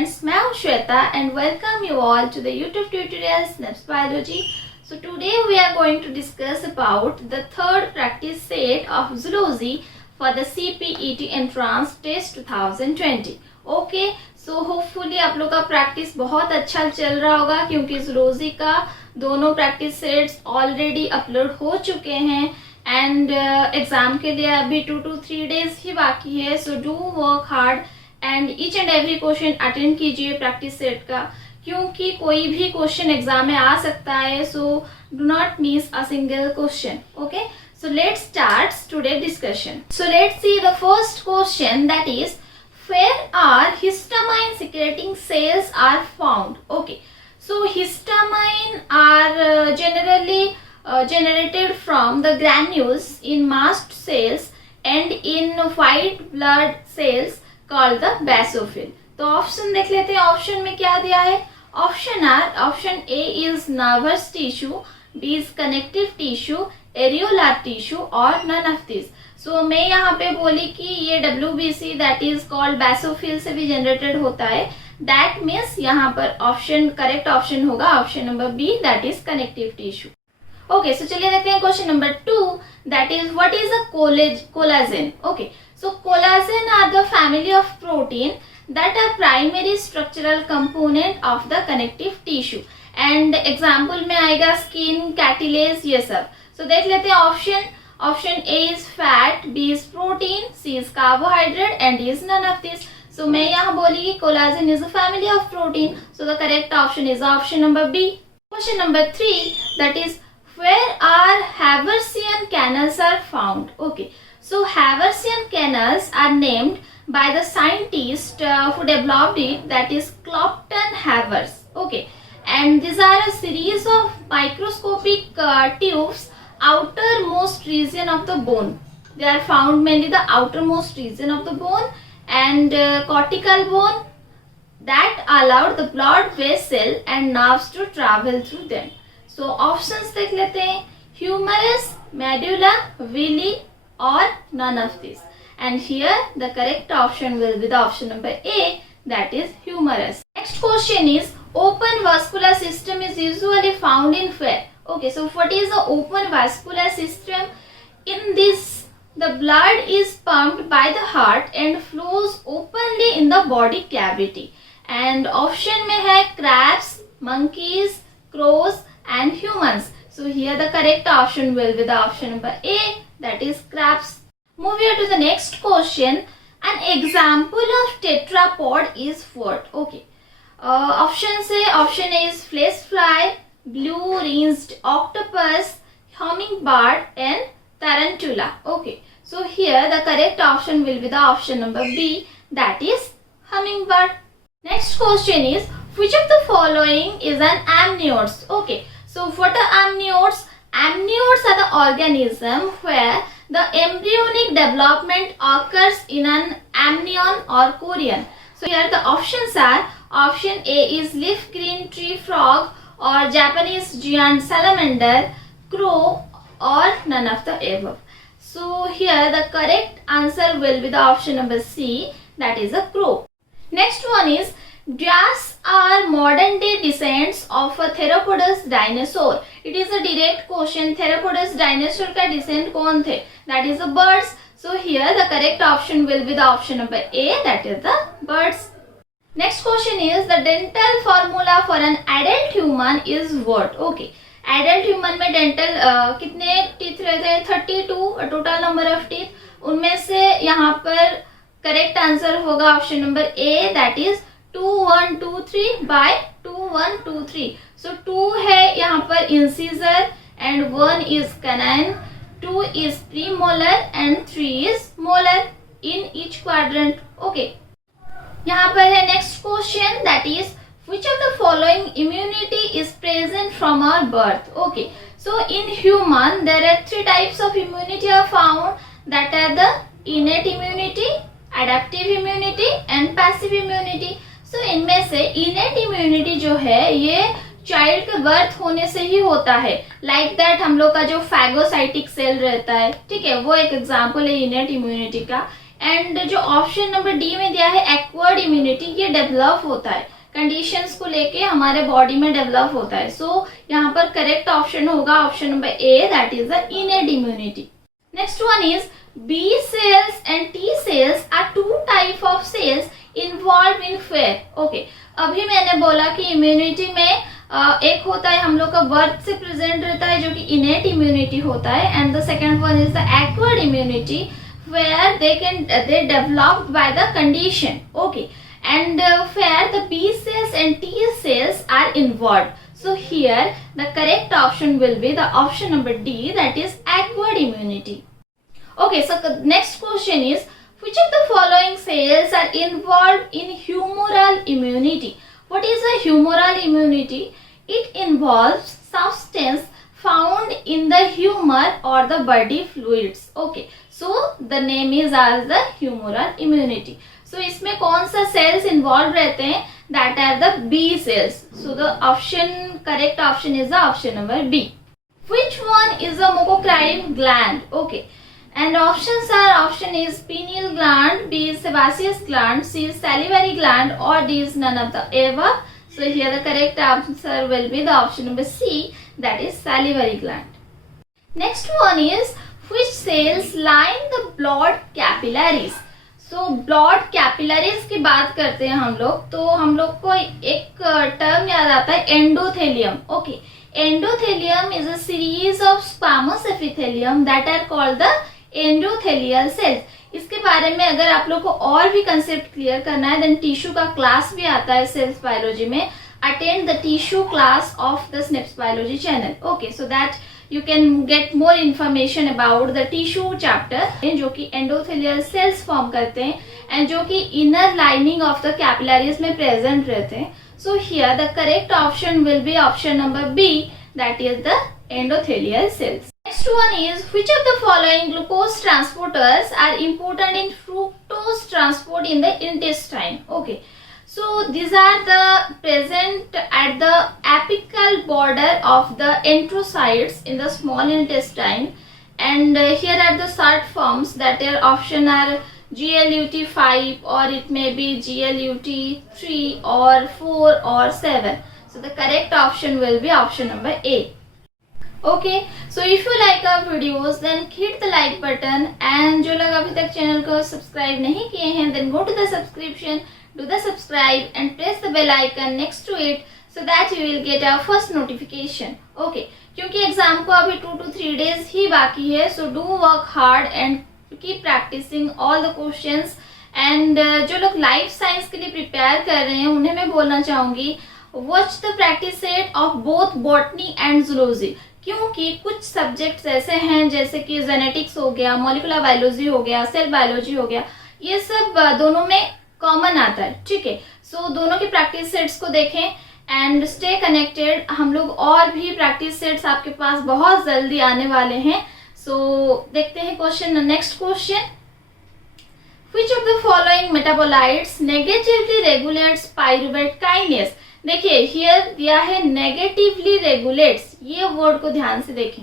friends, मैं हूँ Shweta and welcome you all to the YouTube tutorial SNAPS Biology. So today we are going to discuss about the third practice set of zoology for the CPET Entrance Test 2020. Okay, so hopefully आप लोग का practice बहुत अच्छा चल रहा होगा क्योंकि zoology का दोनों प्रैक्टिस सेट्स ऑलरेडी अपलोड हो चुके हैं एंड एग्जाम के लिए अभी 2 to 3 डेज ही बाकी है. So do work hard and each and every question attend कीजिए प्रैक्टिस सेट का, क्योंकि कोई भी क्वेश्चन एग्जाम में आ सकता है. So do not miss a single question. Okay, so let's start today discussion. So let's see the first question, that is where are histamine secreting cells are found. Okay, so histamine are generally generated from the granules in mast cells and in white blood cells called the basophil. तो option देख लेते हैं. Option में क्या दिया है? Option A is nervous tissue, B is connective tissue, areolar tissue और none of this. So मैं यहाँ पे बोली कि ये WBC that is called basophil से भी जनरेटेड होता है. दैट मीन्स यहाँ पर ऑप्शन करेक्ट ऑप्शन होगा option number B, that is connective tissue. Okay, so चलिए देखते हैं question number 2, that is what is a collagen. Okay, so collagen are the family of protein that are primary structural component of the connective tissue. And example में आएगा skin, कैटिलेज, ये सब. सो देख लेते हैं option A is fat, B is protein, C is carbohydrate and is none of this. So मैं यहाँ बोली कि collagen is a family of protein. So the correct option is option number B. Question number 3, that is where are Haversian canals are found. Okay, so Haversian canals are named by the scientist who developed it, that is Clopton Havers. Okay, and these are a series of microscopic tubes outermost region of the bone. They are found mainly the outermost region of the bone and cortical bone that allowed the blood vessel and nerves to travel through them. So options देख लेते हैं. Humerus, medulla, villi or none of this. And here the correct option will be the option number A, that is humerus. Next question is open vascular system is usually found in where. Okay, so what is the open vascular system? In this, the blood is pumped by the heart and flows openly in the body cavity. And option में है crabs, monkeys, crows and humans. So here the correct option will be the option number A, that is crabs. Moving on to the next question, an example of tetrapod is what? Okay, option A is flesh fly, blue ringed octopus, hummingbird and tarantula. Okay, so here the correct option will be the option number B, that is hummingbird. Next question is which of the following is an amniotes. Okay, so what are amniotes? Amniotes are the organism where the embryonic development occurs in an amnion or chorion. So here the options are option A is leaf green tree frog or Japanese giant salamander, crow or none of the above. So here the correct answer will be the option number C, that is a crow. Next one is dash are modern day descendants of a theropodous dinosaur. It is a direct question. theropodous dinosaur का descent कौन थे? That is the birds. So here the correct option will be the option number A, that is the birds. Next question is the dental formula for an adult human is what? Okay, adult human में dental कितने teeth रहते हैं? 32 total number of teeth. उनमें से यहाँ पर correct answer होगा option number A, that is 2123 by 2123. So 2 है यहाँ पर incisor and 1 is canine, 2 is premolar and 3 is molar in each quadrant. Okay, यहाँ पर है next question, that is which of the following immunity is present from our birth. Okay, so in human there are 3 types of immunity are found, that are the innate immunity, adaptive immunity and passive immunity. So इनमें से innate immunity जो है ये child के birth होने से ही होता है. लाइक दैट हम लोग का जो फैगोसाइटिक सेल रहता है, ठीक है, वो एक एग्जाम्पल है innate immunity का. एंड जो ऑप्शन नंबर डी में दिया है एक्वायर्ड इम्यूनिटी, ये डेवलप होता है, कंडीशंस को लेके हमारे बॉडी में डेवलप होता है. सो यहाँ पर करेक्ट ऑप्शन होगा option number A, that is the innate immunity. Next one is B cells and T cells are two type of cells involved in fear. Okay, अभी मैंने बोला कि इम्यूनिटी में एक होता है हम लोग का बर्थ से प्रेजेंट रहता है जो कि इनेट इम्यूनिटी होता है, and the second one is the acquired immunity where they developed by the condition. Okay, and where the B cells and T cells are involved. So here the correct option will be the option number D, that is acquired immunity. Okay, so the next question is which of the following cells are involved in humoral immunity? What is a humoral immunity? It involves substance found in the humor or the body fluids. Okay, so the name is as the humoral immunity. So इसमें कौन सा cells involved रहते हैं? That are the B cells. So the correct option is the option number B. Which one is the mucocrine gland? Okay. And options are, option is pineal gland, B is sebaceous gland, C is salivary gland, or D is none of the above. So here the correct answer will be the option number C, that is salivary gland. Next one is which cells line the blood capillaries? So blood capillaries की बात करते हैं हम लोग, तो हम लोग को एक टर्म याद आता है endothelium. Okay, endothelium is a series of squamous epithelium that are called the endothelial cells. इसके बारे में अगर आप लोग को और भी कंसेप्ट क्लियर करना है देन टिश्यू का क्लास भी आता है सेल्स बायोलॉजी में. Attend the tissue class of the snaps biology channel. Okay, so that you can get more information about the tissue chapter, जो कि एंडोथेलियल सेल्स फॉर्म करते हैं एंड जो कि inner lining of the capillaries में present रहते हैं. So here the correct option will be option number B, that is the endothelial cells. Next one is which of the following glucose transporters are important in fructose transport in the intestine? Okay, so these are the present at the apical border of the enterocytes in the small intestine, and here are the short forms that are option are GLUT5 or it may be GLUT3 or 4 or 7. So the correct option will be option number A. Okay, so if you like our videos then hit the like button, and जो लोग अभी तक channel को subscribe नहीं किए हैं then go to the subscription, do the subscribe and press the bell icon next to it so that you will get our first notification. Okay, क्योंकि exam को अभी 2 to 3 days ही बाकी है, so do work hard and keep practicing all the questions. and जो लोग life science के लिए prepare कर रहे हैं उन्हें मैं बोलना चाहूंगी watch the practice set of both botany and zoology, क्योंकि कुछ सब्जेक्ट्स ऐसे हैं जैसे कि जेनेटिक्स हो गया, मॉलिकुलर बायोलॉजी हो गया, सेल बायोलॉजी हो गया, ये सब दोनों में कॉमन आता है. ठीक है, सो दोनों की प्रैक्टिस सेट्स को देखें एंड स्टे कनेक्टेड. हम लोग और भी प्रैक्टिस सेट्स आपके पास बहुत जल्दी आने वाले हैं. सो देखते हैं question. Next question, which of the following metabolites negatively regulates pyruvate kinase? देखिए हियर दिया है नेगेटिवली रेगुलेट्स, ये वर्ड को ध्यान से देखें.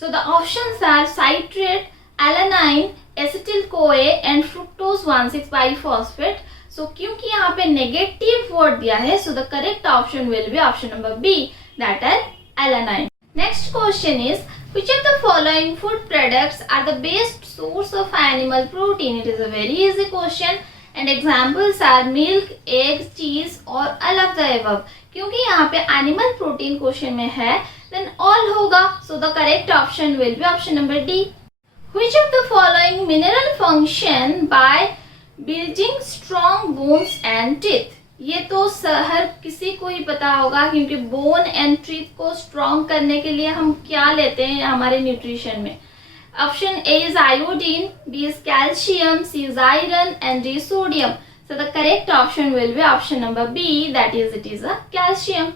So the options are citrate, alanine, acetyl CoA and fructose 1,6-biphosphate. So क्योंकि यहाँ पे नेगेटिव वर्ड दिया है so the correct option will be option number B, that are alanine. Next question is which of the following food products are the best source of animal protein? It is a very easy question. And examples are milk, eggs, cheese और all of the above. क्योंकि यहाँ पे animal protein question में है then all होगा. So the correct option will be option number D. Which of the following mineral function by building strong bones and teeth? ये तो हर किसी को ही पता होगा क्योंकि बोन एंड टीथ को स्ट्रॉन्ग करने के लिए हम क्या लेते हैं हमारे न्यूट्रिशन में. Option A is iodine, B is calcium, C is iron and D is sodium. So the correct option will be option number B, that is it is a calcium.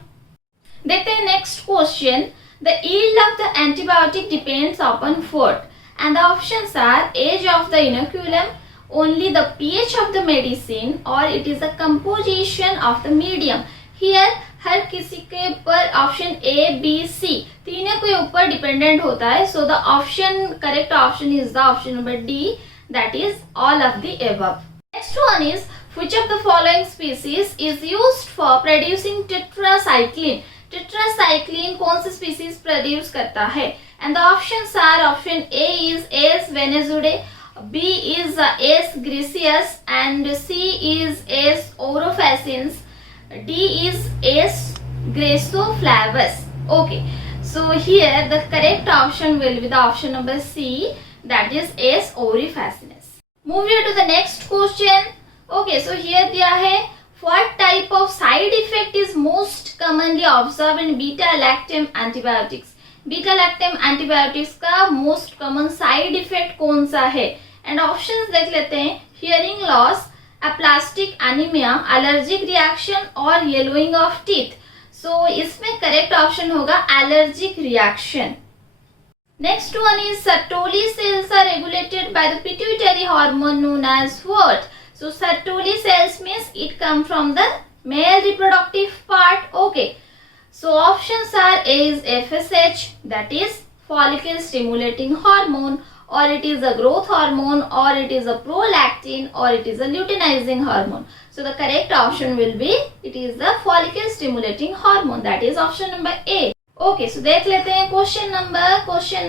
देखते हैं next question. The yield of the antibiotic depends upon what? And the options are age of the inoculum, only the pH of the medicine, or it is a composition of the medium. Here हर किसी के ऊपर option A B C तीनों के ऊपर dependent होता है. So the option correct option is the option number D, that is all of the above. Next one is, which of the following species is used for producing tetracycline? Tetracycline कौन सी species produce करता है? And the options are, option A is Aes venezuelae, B is Aes griseus, and C is Aes orophycens, D is Aes grassoflavus. Okay, so here the correct option will be the option number C, that is Aes orophycenes. Move here to the next question. Okay, so here दिया है, what type of side effect is most commonly observed in beta-lactam antibiotics? Beta-lactam antibiotics का most common side effect कौन सा है? And options देख लेते हैं, hearing loss, aplastic anemia, allergic reaction और yellowing of teeth. So इसमें correct option होगा allergic reaction. Next one is, Sertoli cells are regulated by the pituitary hormone known as what? So Sertoli cells means it come from the male reproductive part. Okay, so options are, A is FSH, that is follicle stimulating hormone, or it is a growth hormone, or it is a prolactin, or it is a luteinizing hormone. So the correct option will be, it is the follicle stimulating hormone, that is option number A. Okay, so देख लेते हैं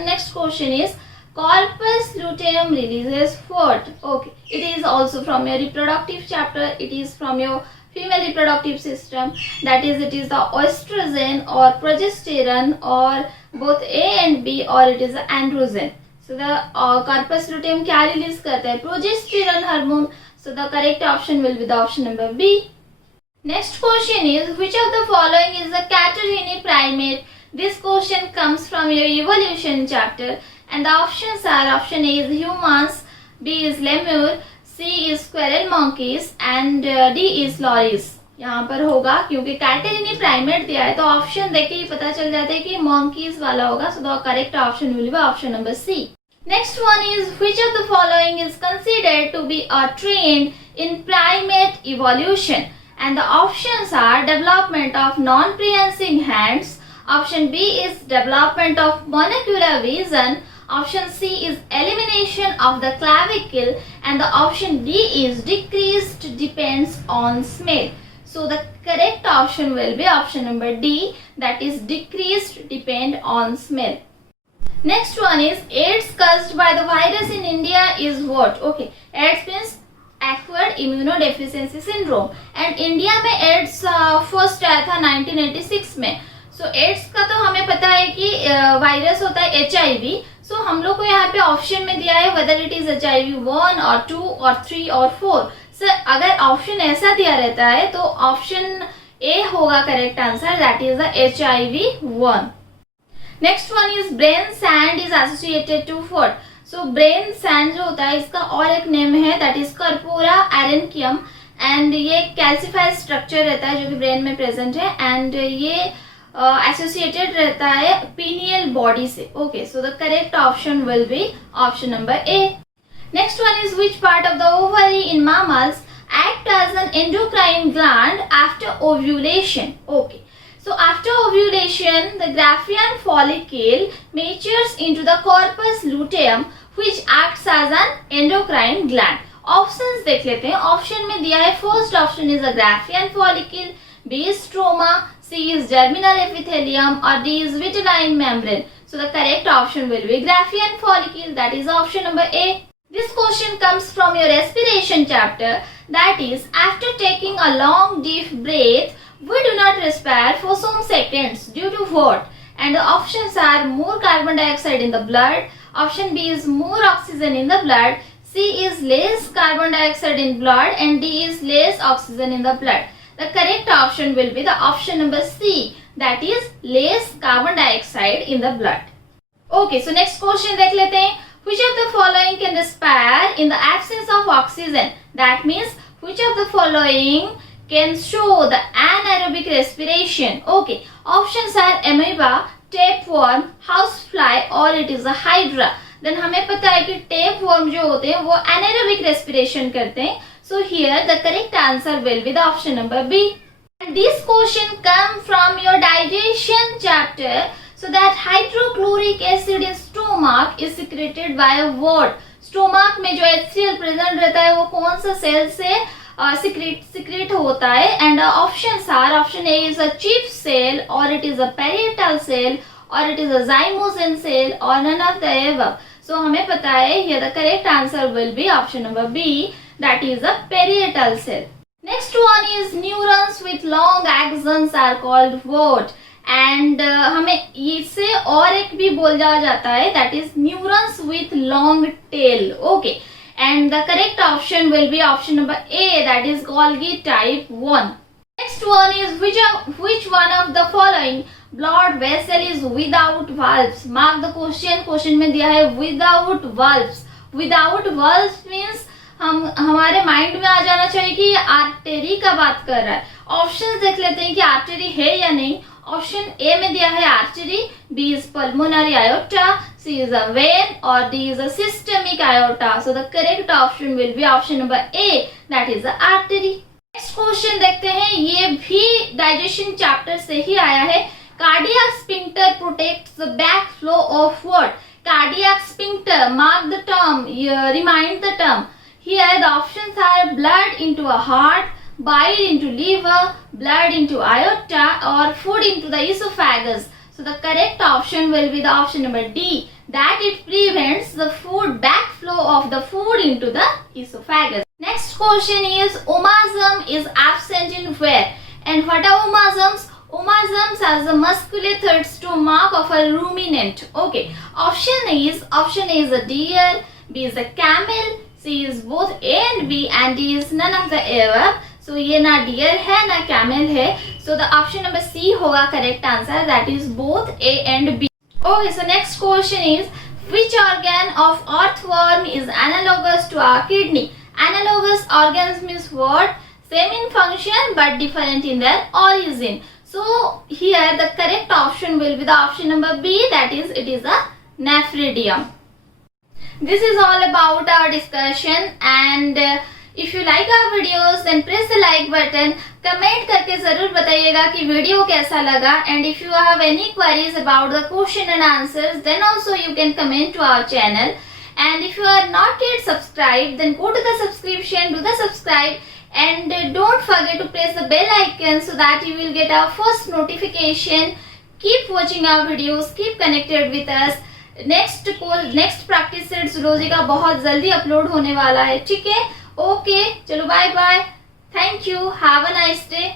next question is, corpus luteum releases what? Okay, it is also from your reproductive chapter, it is from your female reproductive system, that is it is the estrogen or progesterone or both A and B, or it is the androgen. So the corpus luteum क्या release करता है? Progesterone hormone. So the correct option will be the option number B. Next question is, which of the following is a catarrhine primate? This question comes from your evolution chapter, and the options are, option A is humans, B is lemur, C is squirrel monkeys, and D is lories. यहाँ पर होगा, क्योंकि कैटेरिनी primate दिया है तो option देख के ही पता चल जाता है कि monkeys वाला होगा. So the correct option will be option number C. Next one is, which of the following is considered to be a trend in primate evolution? And the options are, development of non-prehensile hands, option B is development of monocular vision, option C is elimination of the clavicle, and the option D is decreased depends on smell. So the correct option will be option number D, that is decreased depend on smell. Next one is, AIDS caused by the virus in India is what? Okay, AIDS means acquired immunodeficiency syndrome, and India में ads first आया था 1986 में. सो ads का तो हमें पता है कि वायरस होता है HIV. सो हम लोग को यहाँ पे ऑप्शन में दिया है whether it is HIV 1 or 2 or 3 or 4. Sir अगर ऑप्शन ऐसा दिया रहता है तो ऑप्शन A होगा correct answer, that is the HIV 1. Next one is, brain sand is associated to what? So brain sand जो होता है इसका और एक नेम है, that is corpora arenacea, and ये कैल्सिफाइड स्ट्रक्चर रहता है जो कि ब्रेन में प्रेजेंट है, एंड ये एसोसिएटेड रहता है पीनियल बॉडी से. Okay, so the correct option will be option number A. Next one is, which part of the ovary in mammals act as an endocrine gland after ovulation? Okay, so after ovulation the Graafian follicle matures into the corpus luteum which acts as an endocrine gland. Options देख लेते हैं. Option में दिया है, first option is a Graafian follicle, B is stroma, C is germinal epithelium, or D is vitelline membrane. So the correct option will be Graafian follicle, that is option number A. This question comes from your respiration chapter, that is, after taking a long deep breath, we do not respire for some seconds due to what? And the options are, more carbon dioxide in the blood, option B is more oxygen in the blood, C is less carbon dioxide in blood, and D is less oxygen in the blood. The correct option will be the option number C, that is less carbon dioxide in the blood. Okay, so next question देख लेते हैं. Which of the following can respire in the absence of oxygen? That means which of the following can show the anaerobic respiration? Okay, options are amoeba, tapeworm, housefly, or it is a hydra. Then हमें पता है कि tapeworm जो होते हैं वो anaerobic respiration करते हैं. So here the correct answer will be the option number B. And this question come from your digestion chapter. So that hydrochloric acid in stomach is secreted by a what? Stomach में जो HCl present रहता है वो कौन सा cell से secrete होता है? And options are, option A is a chief cell, और it is a parietal cell, और it is a zymogen cell, और none of the above. So हमें पता है here the correct answer will be option number B, that is a parietal cell. Next one is neurons with long axons are called what? And हमें इससे और एक भी बोला जाता है, that is neurons with long tail. Okay, and the correct option will be option number A, that is Golgi type 1. Next one is which one of the following blood vessel is without valves? Mark the question. Question में दिया है without valves. Without valves means हमारे mind में आ जाना चाहिए कि ये artery का बात कर रहा है. ऑप्शन देख लेते हैं कि आर्टरी है या नहीं. ऑप्शन ए में दिया है artery, B is pulmonary aorta, C is a vein, और D is a systemic aorta. So the correct option will be option number A, that is a artery. Next question देखते हैं, ये भी digestion chapter से ही आया है. Cardiac sphincter protects the back flow of what? Cardiac sphincter, mark the term, remind the term. Here the options are blood into a heart, bile into liver, blood into aorta, or food into the esophagus. So the correct option will be the option number D, that it prevents the food backflow of the food into the esophagus. Next question is omasum is absent in where? And what are omasums? Omasums are the muscular stomach of a ruminant. Okay, option is a deer, B is a camel, C is both A and B, and D is none of the above. So ये ना deer है ना camel है. So the option number C होगा correct answer, that is both A and B. Okay, so next question is which organ of earthworm is analogous to our kidney? Analogous organs means what? Same in function but different in their origin. So here the correct option will be the option number B, that is it is a nephridium. This is all about our discussion, and if you like our videos then press the like button. Comment करके जरूर बताइएगा कि video कैसा लगा, and if you have any queries about the question and answers then also you can comment to our channel. And if you are not yet subscribed then go to the subscription, do the subscribe, and don't forget to press the bell icon so that you will get our first notification. Keep watching our videos, keep connected with us. Next practice set zoology का बहुत जल्दी upload होने वाला है. ठीक है, okay, चलो bye bye, thank you, have a nice day.